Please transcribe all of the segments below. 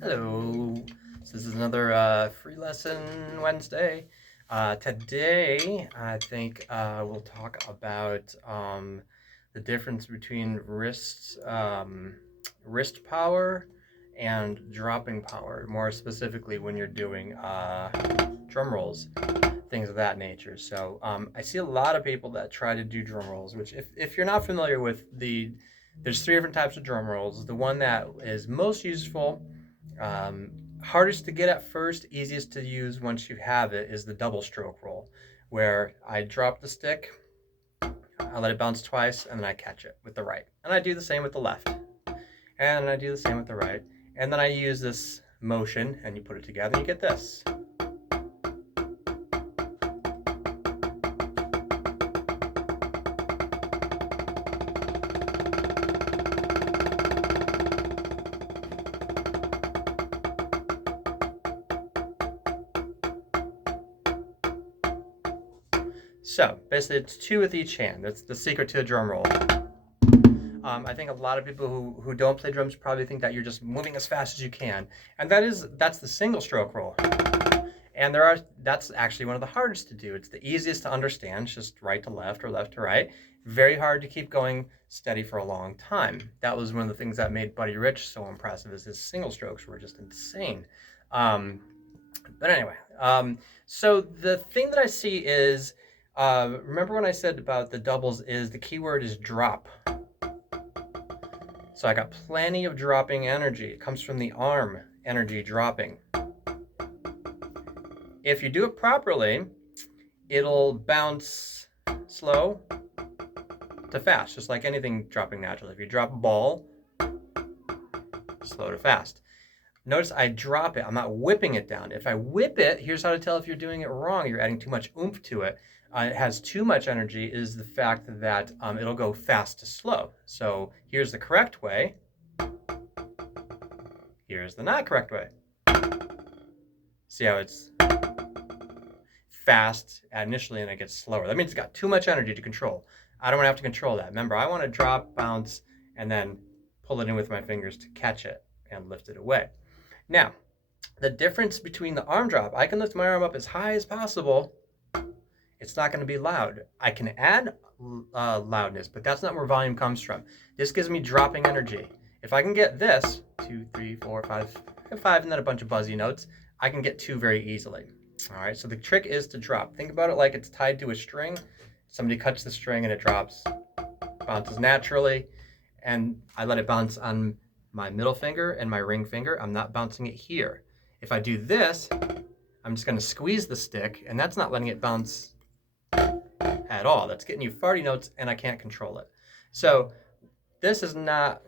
Hello. So this is another free lesson Wednesday. Today, I think we'll talk about the difference between wrist power and dropping power. More specifically, when you're doing drum rolls, things of that nature. So I see a lot of people that try to do drum rolls, which if you're not familiar with there's three different types of drum rolls. The one that is most useful, um, hardest to get at first, easiest to use once you have it, is the double stroke roll, where I drop the stick, I let it bounce twice, and then I catch it with the right. And I do the same with the left. And I do the same with the right. And then I use this motion, and you put it together, and you get this. So basically, it's two with each hand. That's the secret to a drum roll. I think a lot of people who don't play drums probably think that you're just moving as fast as you can, and that's the single stroke roll. And that's actually one of the hardest to do. It's the easiest to understand. It's just right to left or left to right. Very hard to keep going steady for a long time. That was one of the things that made Buddy Rich so impressive, is his single strokes were just insane. Um, but anyway, so the thing that I see is, remember when I said about the doubles is the keyword is drop. So I got plenty of dropping energy. It comes from the arm energy dropping. If you do it properly, it'll bounce slow to fast, just like anything dropping naturally. If you drop a ball, slow to fast. Notice I drop it. I'm not whipping it down. If I whip it, here's how to tell if you're doing it wrong. You're adding too much oomph to it. It has too much energy is the fact that it'll go fast to slow. So here's the correct way. Here's the not correct way. See how it's fast initially and it gets slower. That means it's got too much energy to control. I don't want to have to control that. Remember, I want to drop, bounce, and then pull it in with my fingers to catch it and lift it away. Now, the difference between the arm drop, I can lift my arm up as high as possible. It's not going to be loud. I can add loudness, but that's not where volume comes from. This gives me dropping energy. If I can get this, 2, 3, 4, 5, and then a bunch of buzzy notes, I can get 2 very easily. All right, so the trick is to drop. Think about it like it's tied to a string. Somebody cuts the string and it drops, bounces naturally, and I let it bounce on my middle finger and my ring finger. I'm not bouncing it here. If I do this, I'm just going to squeeze the stick, and that's not letting it bounce at all. That's getting you farty notes, and I can't control it. So this is not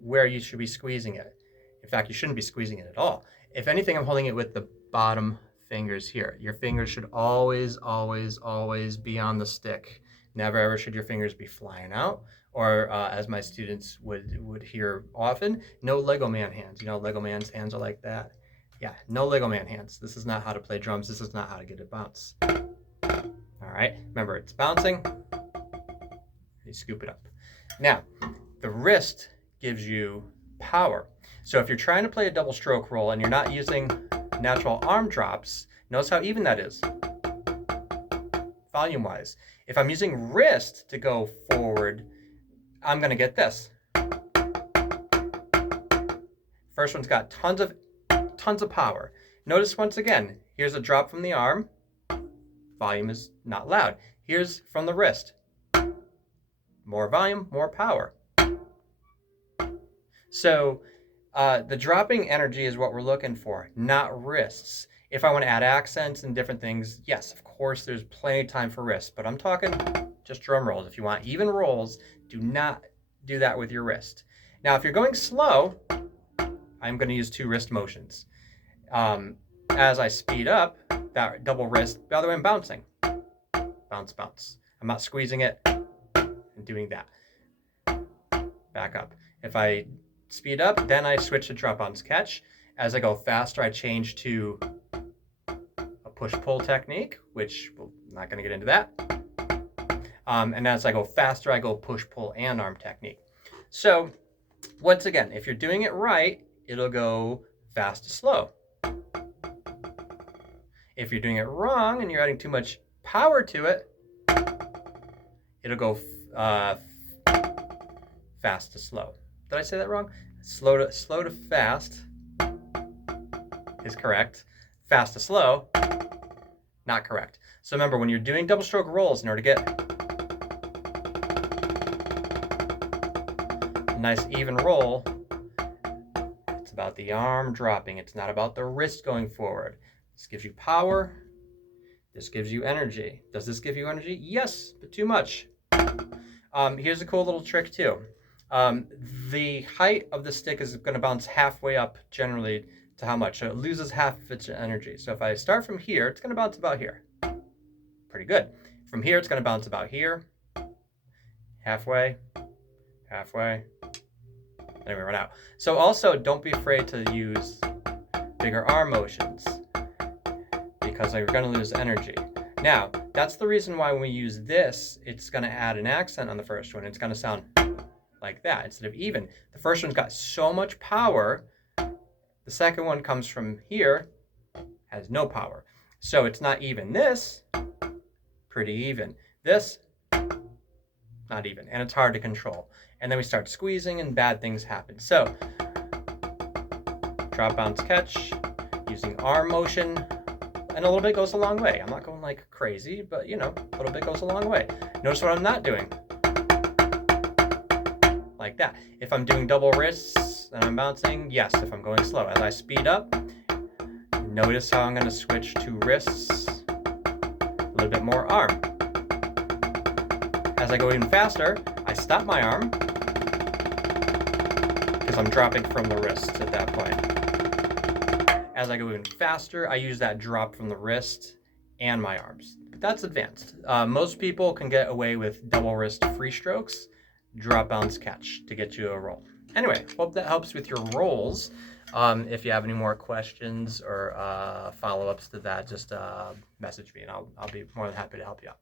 where you should be squeezing it. In fact, you shouldn't be squeezing it at all. If anything, I'm holding it with the bottom fingers here. Your fingers should always, always, always be on the stick. Never ever should your fingers be flying out, or as my students would hear often, no Lego man hands. You know, Lego man's hands are like that. Yeah, no Lego man hands. This is not how to play drums. This is not how to get it bounce. All right, remember it's bouncing. You scoop it up. Now, the wrist gives you power. So if you're trying to play a double stroke roll and you're not using natural arm drops, notice how even that is, volume-wise. If I'm using wrist to go forward, I'm going to get this. First one's got tons of power. Notice once again, here's a drop from the arm. Volume is not loud. Here's from the wrist. More volume, more power. So the dropping energy is what we're looking for, not wrists. If I want to add accents and different things, yes, of course, there's plenty of time for wrists, but I'm talking just drum rolls. If you want even rolls, do not do that with your wrist. Now, if you're going slow, I'm going to use 2 wrist motions. As I speed up, that double wrist, by the way, I'm bouncing. Bounce, bounce. I'm not squeezing it and doing that. Back up. If I speed up, then I switch to drop, bounce, catch. As I go faster, I change to a push-pull technique, which I'm not going to get into that. And as I go faster, I go push, pull, and arm technique. So once again, if you're doing it right, it'll go fast to slow. If you're doing it wrong and you're adding too much power to it, it'll go fast to slow. Did I say that wrong? Slow to fast is correct. Fast to slow, not correct. So remember, when you're doing double stroke rolls, in order to get a nice even roll, it's about the arm dropping. It's not about the wrist going forward. This gives you power. This gives you energy. Does this give you energy? Yes, but too much. Here's a cool little trick too. The height of the stick is going to bounce halfway up generally to how much? So it loses half of its energy. So if I start from here, it's going to bounce about here. Pretty good. From here, it's going to bounce about here. Halfway. Halfway. Then we run out. So also, don't be afraid to use bigger arm motions, because you're going to lose energy. Now, that's the reason why when we use this, it's going to add an accent on the first one. It's going to sound like that instead of even. The first one's got so much power. The second one comes from here, has no power. So it's not even. This, pretty even. This, not even. And it's hard to control. And then we start squeezing and bad things happen. So, drop, bounce, catch, using arm motion, and a little bit goes a long way. I'm not going like crazy, but you know, a little bit goes a long way. Notice what I'm not doing. Like that. If I'm doing double wrists and I'm bouncing, yes. If I'm going slow, as I speed up, notice how I'm going to switch to wrists, a little bit more arm. As I go even faster, I stop my arm because I'm dropping from the wrists at that point. As I go even faster, I use that drop from the wrist and my arms. But that's advanced. Most people can get away with double wrist free strokes, drop, bounce, catch to get you a roll. Anyway, hope that helps with your rolls. If you have any more questions or follow-ups to that, just message me and I'll be more than happy to help you out.